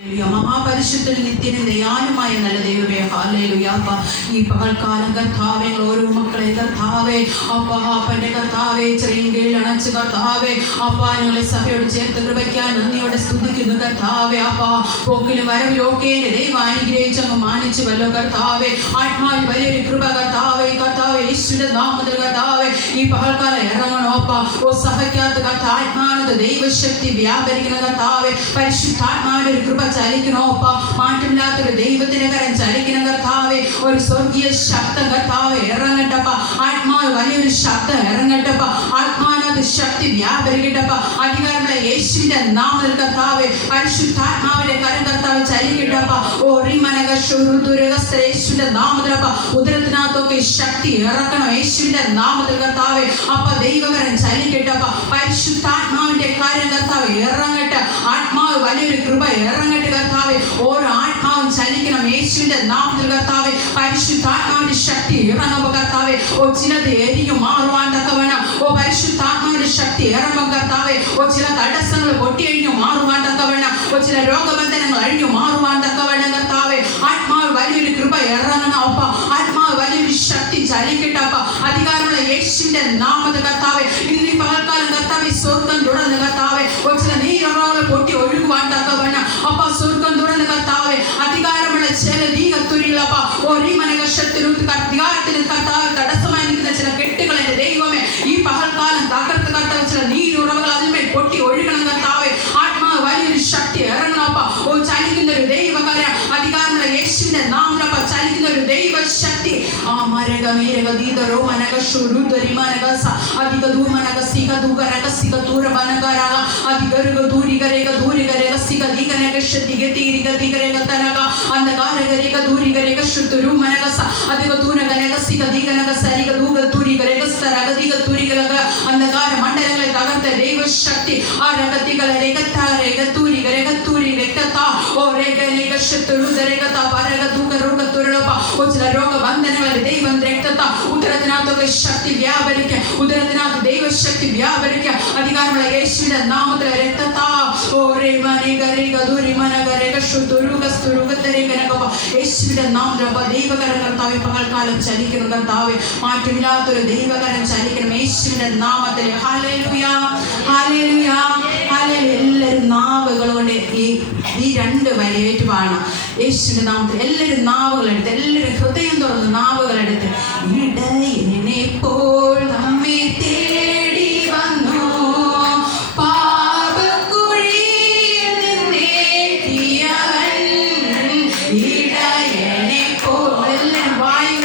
മഹാപരിശുദ്ധൻ നിത്യനും ദയാലുമായ നല്ല ദൈവമേ, ഹല്ലേലൂയ. ഈ പകൽക്കാലം കർത്താവേ, ഓരോ മക്കളെ കർത്താവേ, അപ്പാ അപ്പന്റെ കർത്താവേ, ചെറിയ കീഴണച്ച് കർത്താവേ, അപ്പാ ഞങ്ങളെ സഭയോട് ചേർത്ത് കൃപയ്ക്കാൻ നന്ദിയോടെ സ്തുതിക്കുന്നു കർത്താവേ. അപ്പാ പോക്കിലും വരവിലൊക്കെ ദൈവം അനുഗ്രഹിച്ചങ്ങ് മാനിച്ചുവല്ലോ കർത്താവേ. ആത്മാവിൽ വലിയൊരു കൃപ കർത്താവേ, കർത്താവേ യേശുവിന്റെ നാമത്തിൽ കർത്താവേ ഈ പകൽക്കാലം ഇറങ്ങണം അപ്പാ. ഓ സഭയ്ക്കകത്ത് കർത്താവ് ആത്മാനന്ദ ദൈവശക്തി വ്യാപരിക്കുന്ന കർത്താവേ, പരിശുദ്ധാത്മാവിന്റെ ഒരു കൃപ ചലിക്കണോ അപ്പാ. മാറ്റമില്ലാത്തൊരു ദൈവത്തിന്റെ കരം ചലിക്കണം കർത്താവേ. ഒരു സ്വർഗീയ ശബ്ദം കർത്താവേ ഇറങ്ങട്ടപ്പ. ആത്മാവ് വലിയൊരു ശബ്ദം ഇറങ്ങട്ടപ്പ. ആത്മാനത് ശക്തി വ്യാപരിക്കട്ടപ്പ. അധികാരമുള്ള യേശുവിന്റെ നാമത്തിൽ കർത്താവേ, പരിശുദ്ധാത്മാവിന്റെ കരം കർത്താവ് ചലിക്കട്ടപ്പ. ഓ റിമനക യേശുവിന്റെ നാമത്തിലപ്പ. ഉദരത്തിനകത്തൊക്കെ ശക്തി ഇറക്കണം യേശുവിന്റെ നാമത്തിൽ കർത്താവേ. അപ്പ ദൈവകരം ചലിക്കട്ടപ്പ. പരിശുദ്ധാത്മാവിന്റെ കാര്യം കർത്താവ് ഇറങ്ങട്ടെ. ആത്മാവ് വലിയൊരു കൃപ ഇറങ്ങട്ടെ കർത്താവേ. ഓരോ ആത്മാവും ചലിക്കണം യേശുവിന്റെ നാമത്തിൽ കർത്താവേ. പരിശുദ്ധാത്മാവിന്റെ ശക്തി ഇറങ്ങുമ്പോ കർത്താവേ, ഓ ചിലത് എരിഞ്ഞു മാറുവാൻ തക്കവണ്ണം ഓ പരിശുദ്ധാത്മാവിന്റെ ശക്തി ഇറങ്ങും കർത്താവേ. ഓ ചില തടസ്സങ്ങൾ പൊട്ടിയഴിഞ്ഞു മാറുവാൻ തക്കവണ്ണം, ഓ ചില രോഗബന്ധനങ്ങൾ അഴിഞ്ഞു മാറുവാൻ തക്കവണ്ണം കർത്താവേ ആത്മാവ് വലിയൊരു കൃപ ഇറങ്ങണം അപ്പ. ആത്മാവ് വലിയൊരു ശക്തി ചലിക്കട്ടപ്പ. അധികാരമുള്ള യേശുവിന്റെ നാമത്തിൽ കർത്താവേ, ഇന്ന് ഈ പകൽക്കാലം കർത്താവേ സ്വർഗം തുറന്ന് കർത്താവേ, ഓ ചില നീരുറവുകൾ പൊട്ടി ഒഴുകുവാൻ തക്കവണ്ണം അപ്പ സ്വർഗം തുറന്ന് കർത്താവേ. അധികാരമുള്ള ചില നീകത്തുരികളപ്പ. ഓ റീമനകശത്തിലും അധികാരത്തിലും കർത്താവ് തടസ്സമായി നിൽക്കുന്ന ചില കെട്ടുകൾ എന്റെ ദൈവമേ ഈ പകൽക്കാലം തകർത്ത് കർത്താവ് ചില നീരുറവുകൾ അതിന്മേൽ പൊട്ടി ഒഴുകണം കർത്താവേ. ആത്മാവ് വലിയൊരു ശക്തി ഇറങ്ങണപ്പ. ഓ ചലിക്കുന്ന ഒരു ദൈവകാര്യം അധികാരമുള്ള യേശുവിന്റെ നാമത്തിലപ്പ ചലിക്കുന്ന ഒരു ദൈവശക്തി. ആ മരകമേരകീതരോ മനകശുരുദരിമനകസ അധികധൂമനക സികധൂകരക സികധൂരബനകരക അധികരുക ദൂരികരേക ദൂരികരേക സികധീകരക ശതിഗതീരിക ദികരേക തനക അന്ധകാരകരേക ദൂരികരേക ശുദ്ധരുമനകസ അധികധൂനകരേക സികധീകരക സരിക ദൂക ദൂരികരേക സ്ഥരഗതിക ദൂരികരക അന്ധകാര മണ്ഡലങ്ങളെ തകർത്ത ദൈവശക്തി. ആ രഗതികളെ രേഖത്താരേക ദൂരികരേക ദൂരികരേകത ഓ രേഖരേക ശുദ്ധരുദരേകത പരക ദൂക രോഗ തുരളപ്പ. ഓ ചില രോഗബന്ധനങ്ങളെ ദൈവം രക്തത്ത. ഉദരത്തിനകത്തൊക്കെ ശക്തി വ്യാപരിക്കുക. ഉദരത്തിനകത്ത് ദൈവശക്തി വ്യാപരിക്കുക. അധികാരമുള്ള യേശുവിന്റെ നാമത്തിലെ രക്തത്ത. ഓ യേശുവിന്റെ നാമത്തിലപ്പ ദൈവകരം കർത്താവേ പകൽക്കാലം ചലിക്കണം കർത്താവേ. മാറ്റമില്ലാത്തൊരു ദൈവകരം ചലിക്കണം യേശുവിന്റെ നാമത്തിൽ. Hallelujah hallelujah hallelujah. എല്ലാവരും നാവുകളോടെ ഈ രണ്ട് വരി ഏറ്റുപാടണം യേശുവിന്റെ നാമത്തിൽ. എല്ലാവരും നാവുകളെടുത്ത്, എല്ലാവരും ഹൃദയം തുറന്ന് നാവുകളെടുത്ത് ഇടയനെ പോൽ നമ്മെ തേടി വന്നു പാപക്കുഴിയിൽ നിന്നേറ്റിയവൻ ഇടയനെ പോൽ. എല്ലാവരും വായുകൾ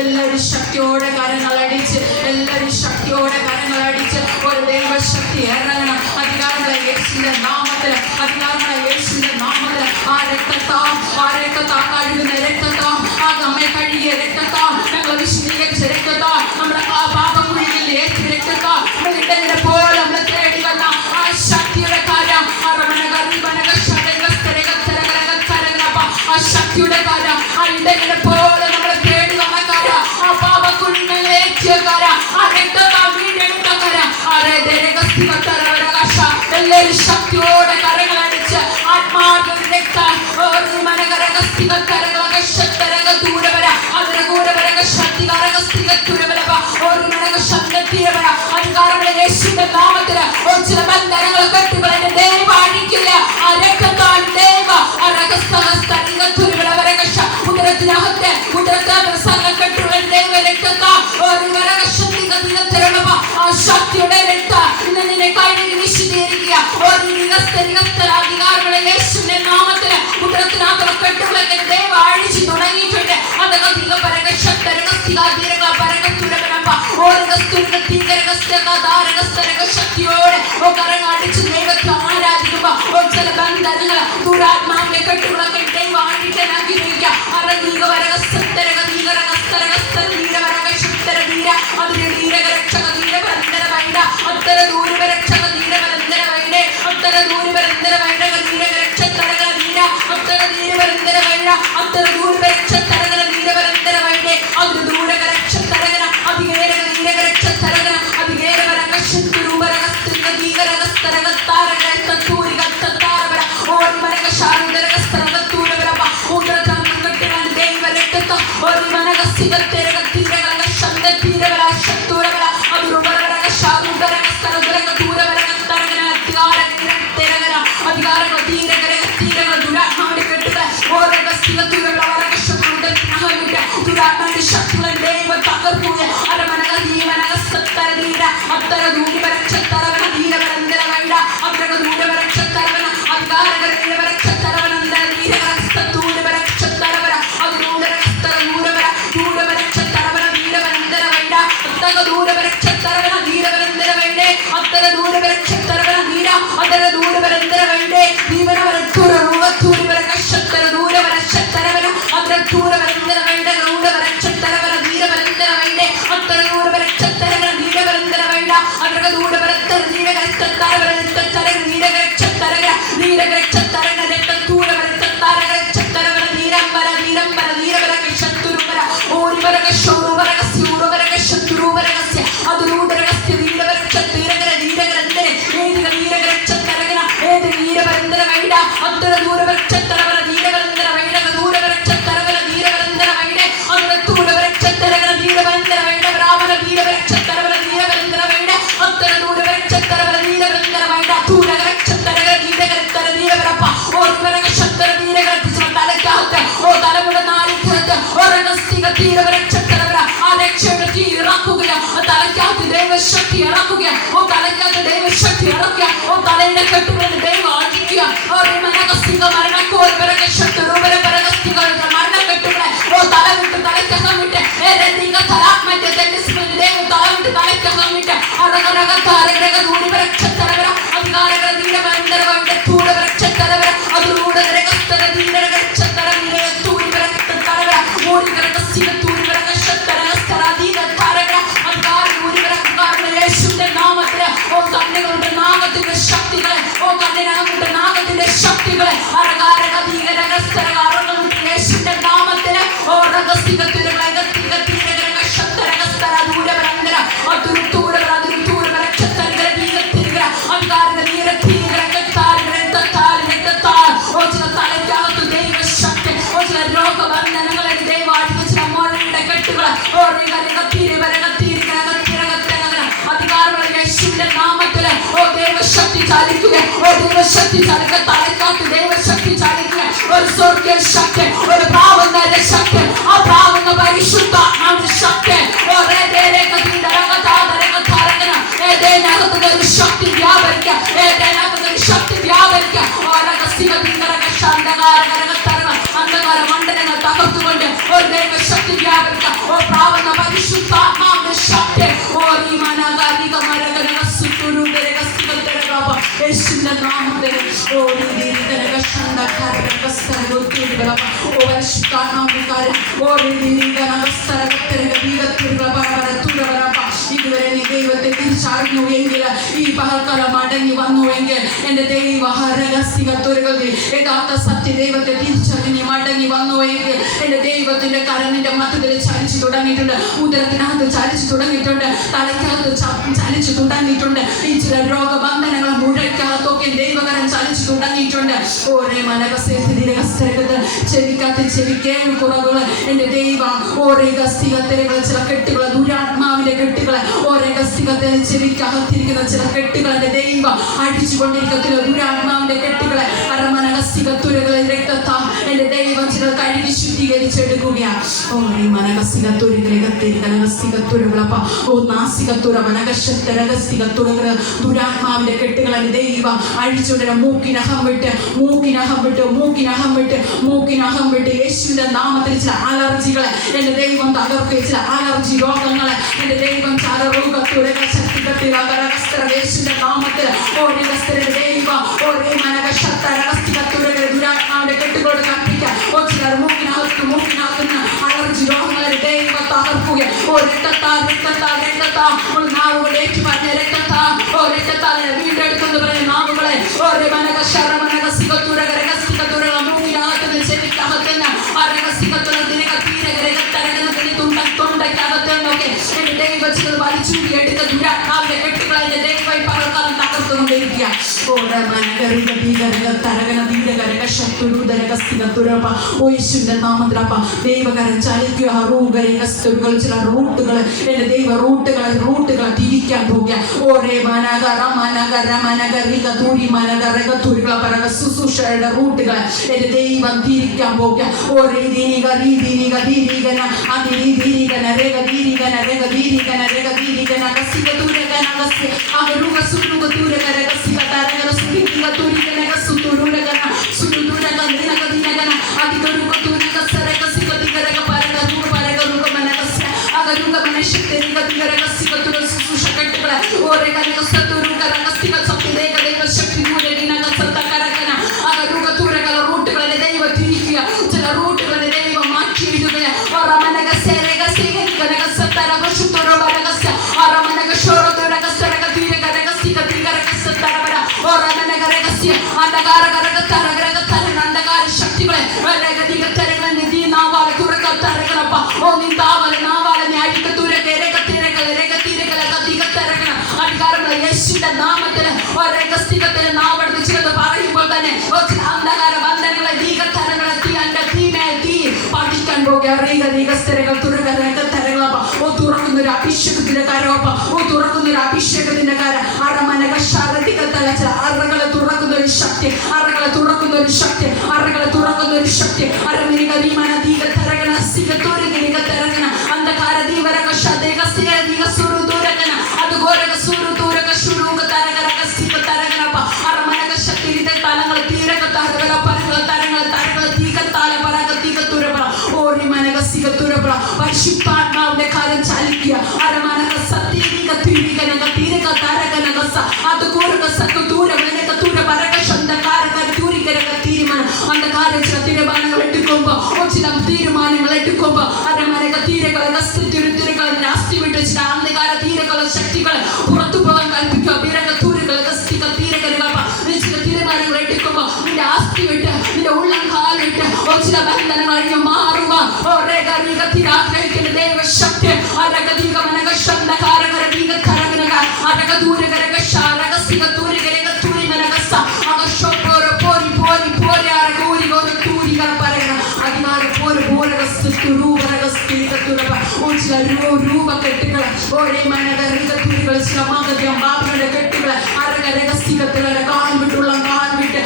എല്ലാവരും ശക്തിയോടെ കരങ്ങളടിച്ച്, എല്ലാവരും ശക്തിയോടെ കരങ്ങളടിച്ച് ഒരു ദൈവശക്തി ഇറങ്ങണം. അധികാരമുള്ള യേശുവിന്റെ നാമത്തിൽ, അധികാരമുള്ള യേശുവിന്റെ നാമത്തിൽ. ആ രക്തത്താം കഴുകുന്ന രക്തത്താം, ആ നമ്മെ കഴുകിയ രക്തത്താം, ഞങ്ങളെ വിശദീകരിച്ച രക്തത്താം, നമ്മുടെ ആ പാപക്കുഴിയിൽ ഏറ്റിയ രക്തത്താം, ഇടങ്ങനെ പോലെ നമ്മളെ തേടി വന്ന ആ ശക്തിയുടെ കാര്യം ആ ശക്തിയുടെ കാര്യം, ആ ഇടങ്ങനെ പോലെ നമ്മളെ തേടി വന്ന കാര്യം, ആ പാപക്കുഴിയിൽ ഏറ്റിയ കാര്യം, ആ രക്തത്താം വീണ്ടെടുത്ത കാര്യം, ആ എല്ലാവരും ശക്തിയോടെ കരങ്ങളടിച്ച് ആത്മാർത്ഥ മനകരകസ്ഥികരകളൊക്കെ ശക്തരക ദൂരവര അതിന് കൂടവരക ശക്തി കരകസ്ഥികരവ ഒരു മനക ശബ്ദത്തിരവര അധികാരമുള്ള യേശുവിന്റെ നാമത്തിൽ ഒരു ചില ബന്ധനങ്ങൾ കെട്ടുകൾ എന്റെ ദൈവം അഴിക്കില്ല. ആ രക്തത്താൽ ദൈവ ആ രഹസ്യവരക ഉദരത്തിനകത്തെ ഉദരത്തെ സംഘക്കെട്ടുകൾ ദൈവ രക്തത്താൽ ഒരു വരക ശക്തി കത്തിരവ ആ ശക്തിയുടെ രക്ത ഇന്ന് നിന്നെ കൈകളിൽ വിശദീകരിക്കുക. ഒരു അധികാരമുള്ള യേശുവിന്റെ നാമത്തിൽ ഉദരത്തിനകത്തുള്ള കെട്ടുകളൊക്കെ ദൈവം അഴിച്ചു തുടങ്ങിയിട്ടുണ്ട്. അതൊക്കെ ശക്തിയോടെ അടിച്ച് ദൈവത്തെ ആരാധിക്കുമ്പോ ചില ബന്ധനങ്ങൾ ദുരാത്മാവിന്റെ കെട്ടുകളൊക്കെ ദൈവം ആണ്ടിട്ടാക്കിയിരിക്കുക. അതിന്റെ ധീരകരക്ഷക ധീരപരന്തര വൈഡ അത്തര ദൂരപരക്ഷക ധീരപരന്തര വൈഡേ അത്തര ദൂരപരന്തര വൈഡക ധീരകരക്ഷ തരകര ധീര അത്തര ധീരപരന്തര വൈഡ അത്തര ദൂരപരക്ഷ തരകര ധീരപരന്തര വൈഡേ അതിന് ദൂരകരക്ഷ തരകര അധികേരക ധീരകരക്ഷ തരകര അധികേരവരക ശുദ്ധരൂപരകസ്ത്രിക ധീകരകസ്തരകത്താരക തൂരിക തത്താരവര ഓർമരക ശാരുദരകസ്തരകത്തൂരവരവ ഉദരതമകട്ടുകൾ ദൈവരക്തത്ത ഓർമനക സിഗത്തേരക ധീരകരക ശബ്ദത്തീരവര ശക്തൂരവര അതിരുവരക ശാരുദരകസ്തരകരക ദൂരവരക തരകര അധികാരകര അധികാരക ധീരകരക ധീരക ദുരാത്മാവിന്റെ കെട്ടുകൾ ഓരക സിഗത്തൂരവര വരക ശത്രുദരത്തിനകമിട്ട് ദുരാത്മാവിന്റെ ശക്തികൾ ദൈവം തകർക്കുക. അരമനക ധീമനക സത്തര ധീര അത്തര ദൂരവരക്ഷ തരവന ധീരവരന്തര വൈഡ അത്തര ദൂരവരക്ഷ തരവന അധികാരകര ധീരവരക്ഷ തരവനന്തര ധീരകരസ്ത ദൂരവരക്ഷ തരവര അതിരൂഢരസ്തര ദൂരവര ദൂരവരക്ഷ തരവന ധീരവരന്തര വൈഡ അത്തക ദൂരവരക്ഷ തരവന ധീരവരന്തര വൈഡേ അത്തര ദൂരവരക്ഷ തരവന ധീര അതര ദൂരവരന്തര വൈഡേ ധീവനവരത്തൂര റൂവത്തൂരവരക ശത്തര ദൂരവരക്ഷ തരവന അതര ദൂരവരന്തര വൈഡ റൂഢവരക്ഷ തരവന ധീരവരന്തര വൈഡേ അത്തര ദൂരവരക്ഷ തരവന ധീരവരന്തര വൈഡ അതര ദൂരവരത്തര ധീരകരസ്ത തരവരത്ത തരക ധീരകരക്ഷ തരക ധീരകരക്ഷ തരക രക്ത ദൂരവരത്ത തരകരക്ഷ തരവന ധീരംബര ധീരംബര ധീരവരക ശത്രുവര ഓരിവരക ശൗരവരക സ്യൂരവരക ശത്രുവരകസ്യ അതിരൂഢരകസ്യ ധീരവരക്ഷ ധീരകര ധീരകരന്തര ഏതിക ധീരകരക്ഷ തരകന ഏതി ധീരവരന്തര വൈഡ അത്തര ദൂരവരക്ഷ തരവന ധീരവരന്തര വൈഡക ദൂരവരക്ഷ തരവന ധീരവരന്തര വൈഡേ അതര ദൂരവരക്ഷ തരകന ധീരവരന്തര വൈഡ ബ്രാഹ്മണ ധീരവരക്ഷ തരവന ധീരവരന്തര വൈഡ അത്തര ദൂരവരക്ഷ തരവന ധീരവരന്തര വൈഡ ദൂരവരക്ഷ തരകന ധീരകരത്തര ധീരവരപ്പ ഓർവരക ശക്തര ധീരകരത്തിച്ച തലക്കകത്ത് ഓ തലമുട നാലിക്കകത്ത് ഓരകസ്തിക ധീരവരക്ഷ തരവന ആ രക്ഷയുടെ തീ ഇറക്കുക. തലക്കകത്ത് ദൈവശക്തി ഇറക്കുക. ഓ തലക്കകത്ത് ദൈവശക്തി ഇറക്കുക. ഓ തലയുടെ കെട്ടുകളിൽ ദൈവം അടിക്കുക. മനകസ്തിക മരണക്കോർവരക ശത്രുപരപരകസ്തിക മരണക്കെട്ടുകളെ ഓ തല വിട്ട് തലക്കകം വിട്ട് ഏതെങ്കിലും തലാത്മന്റെ ദൈവം തല വിട്ട് തലക്കകം വിട്ട് അറകരകത്താരകരക ദൂരവരക്ഷ തരവര അധികാരകര ധീരവരന്തര വൈഡ ദൂരവരക്ഷ തരവര അതിരൂഢരകസ്തര ധീരകരക്ഷ തരവര ദൂരവരക്ഷ തരവര ഓരികരക സിഗത്തൂരവരക ശത്തരകസ്തര ധീരതാരകര അധികാര ദൂരവരകാരണ യേശുവിന്റെ നാമത്തിൽ ഓ കണ്ണുകളുടെ നാഗത്തിന്റെ ശക്തികളെ ഓ കണ്ണിനകത്തിന്റെ നാഗത്തിന്റെ ശക്തികളെ അറകാരക ധീരകസ്തരക അറകളുടെ യേശുവിന്റെ നാമത്തിൽ ഓ രഹസ്യത്തിലുള്ള ധീരകരക ശത്തരകസ്തര ദൂരവരന്തര അതിരുത്തൂരവര അതിരുത്തൂരവരക്ഷ തരകര ധീരത്തിരകര അധികാരക ധീരത്തിരകര താരകത്താൽ ഓ ചില തലയ്ക്കകത്ത് ദൈവശക്തി ഓ ചില രോഗബന്ധനങ്ങളെ ദൈവം അടിച്ച ചില മോഴയുടെ കെട്ടുകൾ ഓ അധികാരമുള്ള യേശുവിന്റെ നാമത്തിൽ ഓ ദൈവശക്തി ചാലിക്കുക. ഓ ദൈവശക്തി ചാലിക്കുക. തലയ്ക്കകത്ത് ദൈവശക്തി ചാലിക്കുക. ഒരു സ്വർഗീയ ശക്തി ഒരു പ്രാവുന്നതിന്റെ ശക്തി ആ പ്രാവുന്ന പരിശുദ്ധാത്മാവിന്റെ ശക്തി ഓ ഏതേനകത്ത് ഒരു ശക്തി വ്യാപരിക്കുക. ഏതേനകത്ത് ഒരു ശക്തി വ്യാപരിക്കുക. അന്ധകാര മണ്ഡലങ്ങൾ തകർത്തുകൊണ്ട് ഒരു ദൈവശക്തി വ്യാപരിക്കുക. ഓ പ്രാവുന്ന പരിശുദ്ധാത്മാവിന്റെ ശക്തി ഓ യേശുവിന്റെ നാമത്തിൽ ഓ ഇതുവരെ നീ ദൈവത്തെ തിരിച്ചറിഞ്ഞു എങ്കിൽ ഈ പകൽക്കാലം മടങ്ങി വന്നുവെങ്കിൽ എന്റെ ദൈവ രഹസ്യത്തിൽ യഥാർത്ഥ സത്യ ദൈവത്തെ തിരിച്ചറിഞ്ഞ് മടങ്ങി വന്നുവെങ്കിൽ എന്റെ ദൈവത്തിന്റെ കരണിന്റെ മധ്യത്തിൽ ചലിച്ചു തുടങ്ങിയിട്ടുണ്ട്. ഉദരത്തിനകത്ത് ചലിച്ചു തുടങ്ങിയിട്ടുണ്ട്. തലയ്ക്കകത്ത് ചലിച്ചു തുടങ്ങിയിട്ടുണ്ട്. ഈ ചില രോഗബന്ധനങ്ങൾ മുഴയ്ക്കകത്തൊക്കെ തുടങ്ങിയിട്ടുണ്ട്. ഓരേ മനകസ്ഥിരകത്ത് ചെവിക്കാത്ത ചെവിക്കേൽ കുറവുകൾ എൻ്റെ ദൈവം ഓരേ ഗസ്തികത്തരകൾ ചില കെട്ടുകൾ ദുരാത്മാവിന്റെ കെട്ടുകൾ ഓരേ ഗസ്തികത്തെ ചെവിക്കകത്തിരിക്കുന്ന ചില കെട്ടുകൾ എൻ്റെ ദൈവം അടിച്ചുകൊണ്ടിരിക്കത്തില്ല. ദുരാത്മാവിന്റെ കെട്ടുകളെ അരമനകസ്തികത്തുരകളെ രക്തത്താ എൻ്റെ ദൈവം ചില കഴുകി ശുദ്ധീകരിച്ചെടുക്കുകയാണ്. ഓരേ മനകസ്തികത്തുരകളെ കത്തിരിക്കനകസ്തികത്തുരകളപ്പ ഓ നാസികത്തുര മനകശത്തരകസ്തികത്തുരകൾ ദുരാത്മാവിന്റെ കെട്ടുകൾ എൻ്റെ ദൈവം അഴിച്ചുകൊണ്ടിര മൂക്കിനകം വിട്ട് യേശുവിന്റെ നാമത്തിൽ ചില അലർജികളെ എൻ്റെ ദൈവം തകർക്കുക. ചില അലർജി രോഗങ്ങളെ എൻ്റെ ദൈവം യേശുവിന്റെ നാമത്തിൽ ഓരോ ദൈവം ഓരോ ദുരാത്മാവിന്റെ കെട്ടുകളോട് കൽപ്പിക്കാം. ചിലർ മൂക്കിനകത്തുനിന്ന് അലർജി രോഗങ്ങളെ ദൈവം തകർക്കുക. നാവുകളെ ഏറ്റുപറഞ്ഞ രക്തത്താൽ വീണ്ടെടുക്കുന്ന നാവുകളെ ഓരോ മൂക്കിനകത്തുനിന്ന് ചെവിക്കകത്തുനിന്ന് തൊണ്ടയ്ക്കകത്തുനിന്നൊക്കെ എന്റെ ദൈവത്തിൽ വലിച്ചൂടി എടുത്ത ദുരാത്മാവിന്റെ കെട്ടുകളെ എന്റെ ദൈവം പകൽക്കാലം തകർത്തുകൊണ്ടിരിക്കുക. യേശുവിന്റെ നാമത്തിലപ്പ ദൈവകരം ചലിക്കുക. ചില റൂട്ടുകൾ എന്റെ ദൈവ റൂട്ടുകളെ തിരിക്കാൻ പോകുക. ഓരേ ശുശ്രൂഷയുടെ റൂട്ടുകൾ എന്റെ ദൈവം തിരിക്കാൻ പോകുക. ഓരേ ചില റൂട്ടുകളെ ദൈവം മാറ്റിയിടുകയാണ്. ശക്തികളെ യേശുവിന്റെ നാമത്തിൽ നാവെടുത്ത് ചിലത് പറയുമ്പോൾ തന്നെ അന്ധകാര ബന്ധനങ്ങളെ പഠിക്കാൻ പോകുക. തുറക്കുന്നൊരു അഭിഷേകത്തിന്റെ കാരപ്പ തുറക്കുന്നൊരു അഭിഷേകത്തിന്റെ കാര അറകളെ തുറക്കുന്നൊരു ശക്തി അന്ധകാര പരിശുദ്ധാത്മാവിന്റെ കാര്യം ചലിക്കുക. തീരുമാനങ്ങൾ എടുക്കുമ്പോ അസ്തി വിട്ട് ചില അന്ധകാര തീരകളെ ശക്തികളെ പുറത്തു പോകാൻ കൽപ്പിക്കുക. തീരുമാനങ്ങൾ എടുക്കുമ്പോ നിന്റെ ആസ്തി വിട്ട് നിന്റെ ഉള്ളം കാലിട്ട് ചില ബന്ധനങ്ങൾ മാറുക. ദൈവശക്തി രൂപക്കെട്ടുകളെ ഒരേ മനകെട്ടുകൾ ശ്രമാഗത്യം ബാബുകളുടെ കെട്ടുകളെ അരകരകസ്തികത്തുകളെ കാൽവിട്ടുള്ള കാൽവിട്ട്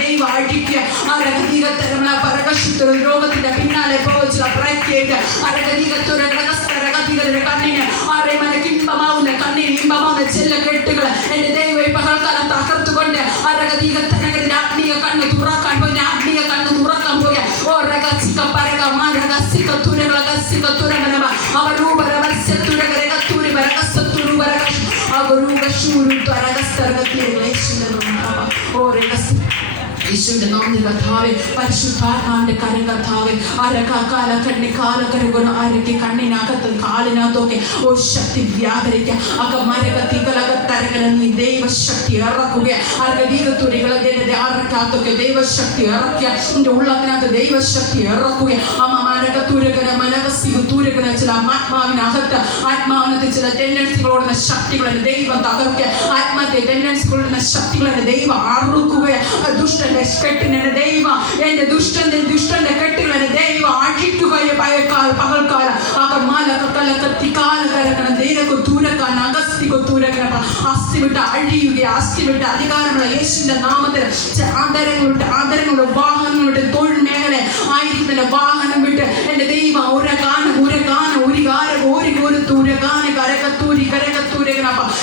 ദൈവ അടിക്കുക. രോഗത്തിന്റെ പിന്നാലെ പോവുക പ്രയത്നിക്കുക. കണ്ണിന് ഇമ്പമാവുന്ന കണ്ണിന് ഇമ്പമാവുന്ന ചെല്ല കെട്ടുകളെ എന്റെ ദൈവ പകൽക്കാലം തകർത്തുകൊണ്ട് അരകതീകത്തരകത്തിന്റെ ആത്മീയ കണ്ണ് തുറക്കാൻ പോയി ആത്മീയ കണ്ണ് തുറക്കാൻ പോയ ഓ രഹസ്യ പരക മാരകസിക തുരകള ഗസിക തുരമനമ അവരൂപരവസ്യത്തുരകരകത്തുരി വരകസ്തുരു വരകശ അവരൂപശൂരു തരകസ്തരകത്തിരേശുന ഓ രഹസ്യ യേശുവിന്റെ നാമത്തിൽ കർത്താവേ പരിശുദ്ധാത്മാവിന്റെ കരം കർത്താവേ കാലകരകൊന്ന് ആരൊക്കെ കണ്ണിനകത്തും കാലിനകത്തൊക്കെ ഓ ശക്തി വ്യാപരിക്കുക. അകമരകത്തികളകത്തരകലെന്ന് ദൈവശക്തി ഇറക്കുക. അരകീകത്തുരികളെ അറക്കകത്തൊക്കെ ദൈവശക്തി ഇറക്കുക. എൻ്റെ ഉള്ളതിനകത്ത് ദൈവശക്തി ഇറക്കുക. അമ്മമാരകത്തുരകന മനകസികത്തുരകന ചില ആത്മാവിനകത്ത് ആത്മാവിനകത്ത് ചില ടെൻഡൻസികളോടുന്ന ശക്തികളെ ദൈവം തകർക്കുക. സാമ്പത്തിക ടെൻഡൻസ് കൊള്ളുന്ന ശക്തികളെ ദൈവം അറുക്കുകയാണ്. ദുഷ്ടന്റെ കെട്ടിനെ ദൈവം എന്റെ ദുഷ്ടന്റെ കെട്ടുകളെ ദൈവം അഴിക്കുകയെ പകൽക്കാലം ദൈവക്ക് തൂരക്കാൻ അഗസ്തിക്ക് തൂരക്കാൻ അസ്ഥി വിട്ട് അഴിയുക. അസ്ഥി വിട്ട് അധികാരമുള്ള യേശുവിന്റെ നാമത്തിൽ ആദരങ്ങളുടെ വാഹനങ്ങളുടെ തൊഴിൽ മേഖല ആയിരിക്കുന്ന വാഹനം വിട്ട് എന്റെ ദൈവം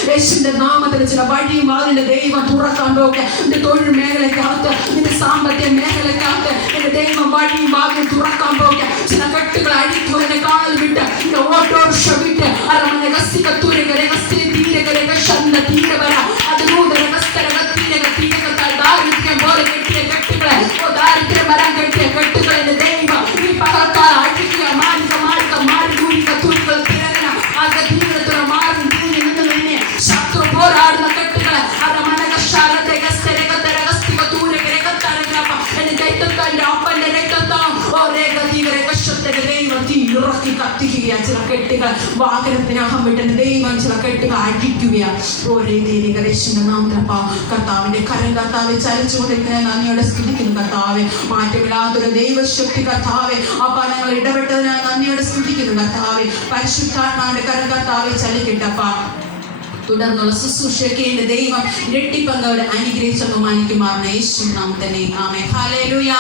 യേശുവിന്റെ നാമത്തിൽ ചില വഴിയും അതിന്റെ ദൈവം തുറക്കാൻ പോകുക. എന്റെ തൊഴിൽ മേഖലക്കകത്ത് നിന്റെ സാമ്പത്തിക മേഖലക്കകത്ത് എന്റെ ദൈവം വഴിയും വാതിൽ തുറക്കാൻ പോകുക. ചില കെട്ടുകൾ അഴിക്കുക എന്നെ കാണൽ വിട്ട് എന്റെ ഓട്ടോറിക്ഷ വിട്ട് അരമന രഹസ്യത്തൂരക രഹസ്യ തീരക രഹസ്യ തീര വര അതിലൂടെ ദാരിദ്ര്യം പോലെ കെട്ടിയ കെട്ടുകളെ ദാരിദ്ര്യം വരാൻ കെട്ടിയ കെട്ടുകൾ എന്റെ ദൈവം ഈ പകൽക്കാലം അഴിക്കുക. മാറി തൂരികൾ തിരകന ആകെ തീരത്തുള്ള മാറി തിരിഞ്ഞു നിന്ന് നിന്നെ ശത്രു പോരാടുന്ന കെട്ടുകളെ അരമനകശാലത്തെ എന്റെ ദൈവത്തിന്റെ അപ്പന്റെ രക്തത്താം ദൈവം തീ ഇറക്കി കത്തിക്കുകയാണ്. ചില കെട്ടുകൾ വാഹനത്തിനകം വിട്ട് ദൈവം ചില കെട്ടുകൾ അഴിക്കുകയാണ്. ഓരോ ദേശിന്റെ നാമത്തിലപ്പ കർത്താവിന്റെ കരം കർത്താവ് ചലിച്ചുകൊണ്ടിരിക്കുന്ന നന്ദിയോടെ സ്തുതിക്കുന്നു കർത്താവെ. മാറ്റമില്ലാത്തൊരു ദൈവശക്തി കർത്താവെ അപ്പ ഞങ്ങൾ ഇടപെട്ടതിനാൽ നന്ദിയോടെ സ്തുതിക്കുന്നു കർത്താവെ. പരിശുദ്ധാത്മാവിന്റെ കരം കർത്താവെ ചലിക്കട്ടപ്പ. തുടർന്നുള്ള ശുശ്രൂഷയ്ക്ക് എന്റെ ദൈവം ഇരട്ടിപ്പങ്കോടെ അനുഗ്രഹിച്ചു ബഹുമാനിക്കുമാറാണ് യേശുവിൻ നാമത്തിൽ തന്നെ. ആമേൻ. ഹല്ലേലൂയ.